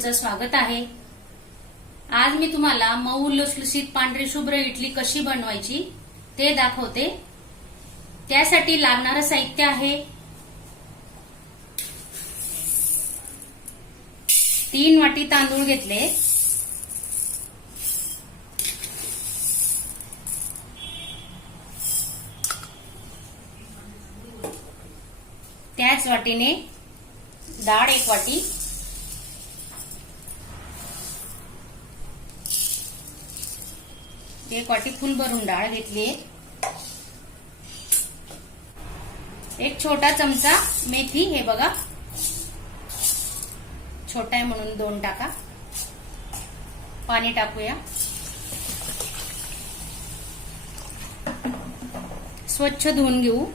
तुमचं स्वागत आहे. आज मी तुम्हाला मऊ लुसलुसीत पांढरी शुभ्र इडली कशी बनवायची ते दाखवते. त्यासाठी लागणारं साहित्य आहे. तीन वाटी तांदूळ घेतले. त्याच वाटीने डाळ एक वाटी. एक वाटी फुल भरून डाळ घेतली. एक छोटा चमचा मेथी हे बघा. छोटा आहे म्हणून दोन टाका. पाणी टाकूया. स्वच्छ धुवून घेऊ.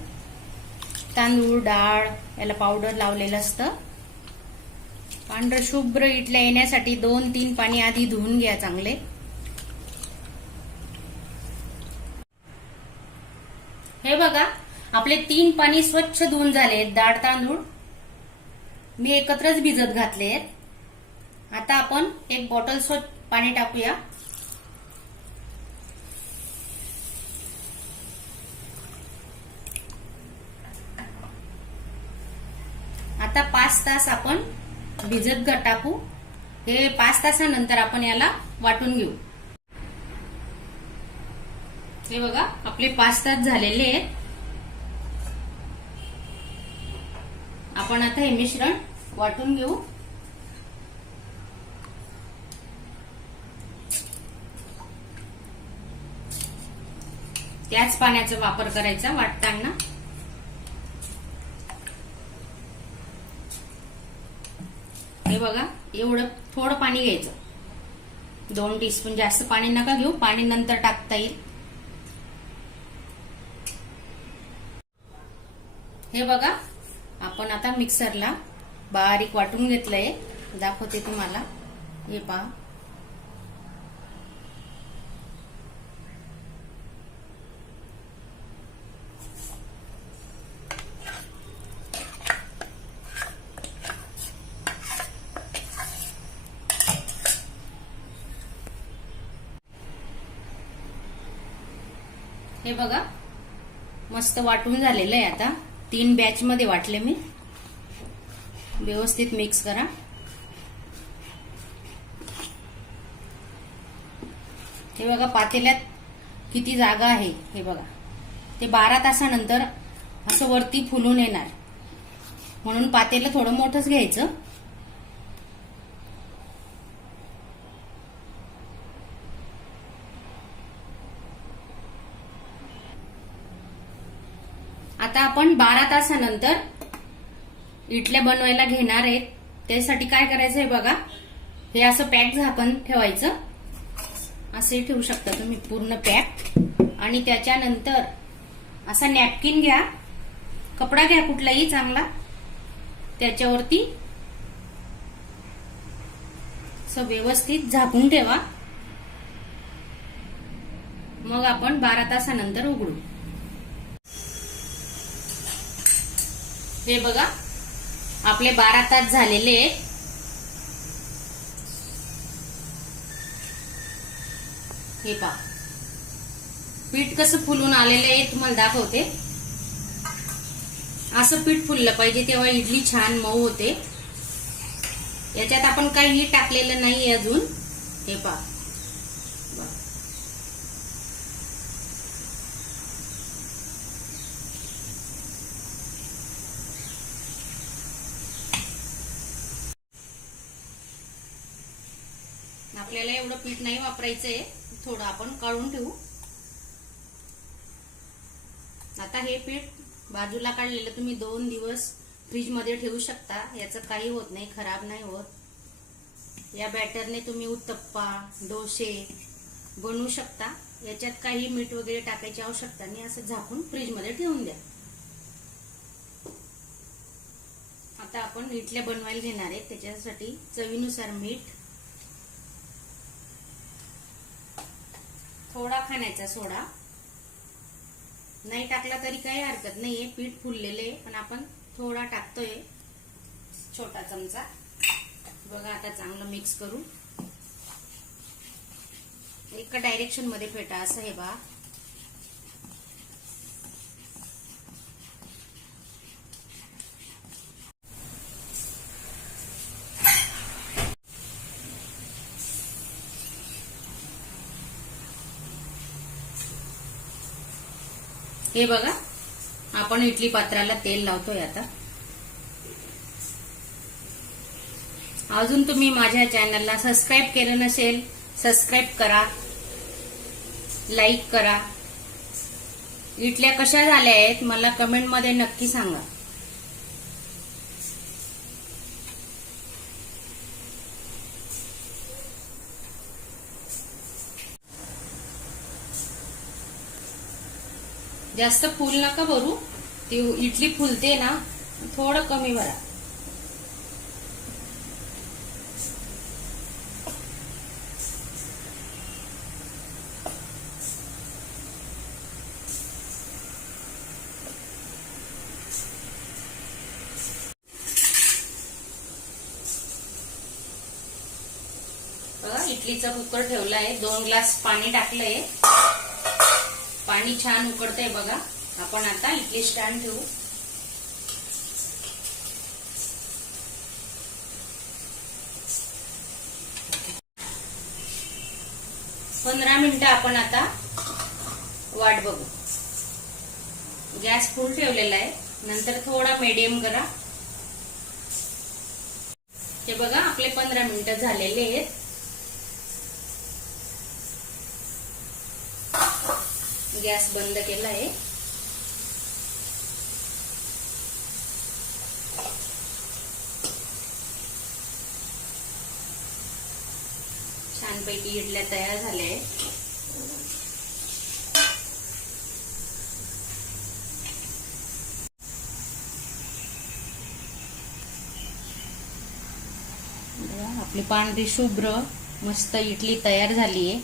तांदूळ डाळ याला पावडर लावलेलं असतं. पांढरं शुभ्र इडल्या येण्यासाठी दोन तीन पाणी आधी धुवून घ्या चांगले. हे बघा आपले तीन पाणी स्वच्छ धुवून झाले डाळ तांदूळ मी एकत्रच भिजत घातले आता आपण एक बॉटल स्वच्छ पाणी टाकूया. आता पाच तास आपण भिजत घ- टाकू. हे पाच तासानंतर आपण याला वाटून घेऊ. हे बघा आपले पाच तास झालेले आहेत. आपण आता हे मिश्रण वाटून घेऊ. त्याच पाण्याचा वापर करायचा वाटताना. हे बघा एवढं थोडं पाणी घ्यायचं. दोन टीस्पून जास्त पाणी नका घेऊ. पाणी नंतर टाकता येईल. हे बघा आपण आता मिक्सरला बारीक वाटून घेतलंय. दाखवते तुम्हाला. हे पहा. हे बघा मस्त वाटून झालेलं आहे आता. तीन बॅचमध्ये वाटले मी. व्यवस्थित मिक्स करा. हे बघा पातेल्यात किती जागा आहे हे बघा. ते बारा तासानंतर असं वरती फुलून येणार. म्हणून पातेलं थोडं मोठंच घ्यायचं. आता आपण बारा तासानंतर इटल्या बनवायला घेणार आहेत त्यासाठी काय करायचं आहे बघा. हे असं पॅक झाकण ठेवायचं. असंही ठेवू शकता तुम्ही पूर्ण पॅक. आणि त्याच्यानंतर असा नॅपकिन घ्या. कपडा घ्या कुठलाही चांगला. त्याच्यावरती असं व्यवस्थित झाकून ठेवा. मग आपण बारा तासानंतर उघडू. हे बघा. आपले बारा तास झालेले आहेत. हे पहा. पीठ कसं फुलून आलेलं आहे तुम्हाला दाखवते. असं पीठ फुललं पाहिजे तेव्हा इडली छान मऊ होते. याच्यात आपण काहीही टाकलेलं नाही अजून. हे पहा. आपल्याला एवढं पीठ नाही वापरायचंय. थोडं आपण काढून ठेवू. आता हे पीठ बाजूला काढलेलं तुम्ही दोन दिवस फ्रीजमध्ये ठेवू शकता. याचं काही होत नाही खराब नाही होत. या बॅटरने तुम्ही उत्तप्पा डोसे बनवू शकता. याच्यात काही मीठ वगैरे टाकायची आवश्यकता नाही. असं झाकून फ्रीजमध्ये ठेवून द्या. आता आपण इडल्या बनवायला घेणार आहे. त्याच्यासाठी चवीनुसार मीठ थोडा खाण्याचा सोडा. नाही टाकला तरी काही हरकत नाहीये. पीठ फुललेले पण आपण थोडा टाकतोय. छोटा चमचा. बघा आता चांगलं मिक्स करू एका डायरेक्शनमध्ये फेटा असं हे बा. हे बघा आपण इडली पात्राला तेल लावतोय आता. अजून तुम्ही माझ्या चॅनलला सबस्क्राईब केलं नसेल सबस्क्राईब करा लाईक करा. इडल्या कशा झाल्या आहेत मला कमेंटमध्ये नक्की सांगा. जास्त फुल नका भरू. ती इडली फुलते ना थोडं कमी भरा. इडलीचा कुकर ठेवला आहे दोन ग्लास पाणी टाकलंय. पाणी छान उकडतंय बघा. आपण आता इडली स्टँड ठेवू. पंधरा मिनिटं आपण आता वाट बघू. गॅस फुल ठेवलेला आहे. नंतर थोडा मीडियम करा. हे बघा आपले पंधरा मिनिटं झालेले आहेत. गॅस बंद केला आहे छानपैकी इडल्या तयार झाल्या आहेत. आपली पांढरी शुभ्र मस्त इडली तयार झाली आहे